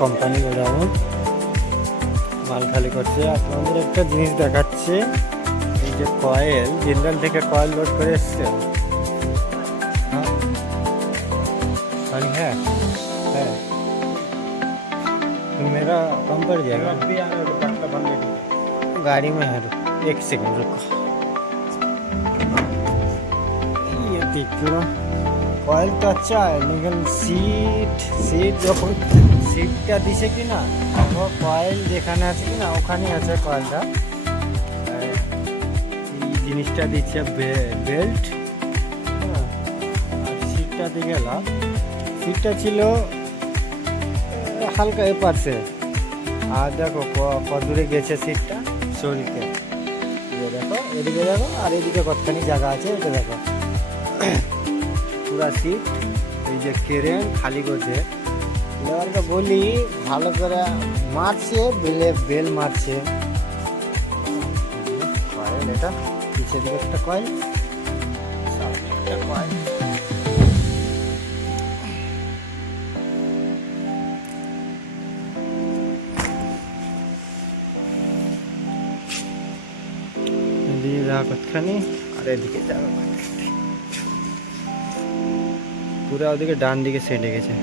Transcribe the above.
Company godown মাল খালি করছে। আপনাদের একটা জিনিস দেখাচ্ছে, এই যে কয়েল জিন্দাল থেকে কয়েল লোড করে এসছে। হ্যাঁ হ্যাঁ मेरा कम पड़ जाएगा गाड़ी में है। एक सेकंड रुको, ये देखो কয়েল তো আচ্ছা लेकिन সিট যখন সিটটা দিছে কি না, কয়েল যেখানে আছে কি না ওখানেই আছে কয়েলটা। এই জিনিসটা দিচ্ছে বেল্ট, আর সিটটা দিয়ে গেলাম। সিটটা ছিল হালকা এ পাশে, আর দেখো কত দূরে গেছে সিটটা শরীরকে। দেখো এদিকে দেখো, আর এদিকে কতখানি জায়গা আছে এটা দেখো। পুরা সিট এই যে কেরেন খালি করছে। লেবারকে বলি ভালো করে মারছে, বেল মারছে। কয়েল এটা পিছের দিকে একটা কয়েল, সামনে একটা কয়েল। এদিকে যা কতখানি, আর এদিকে যাবে পুরা ওদিকে ডান দিকে সেটে গেছে।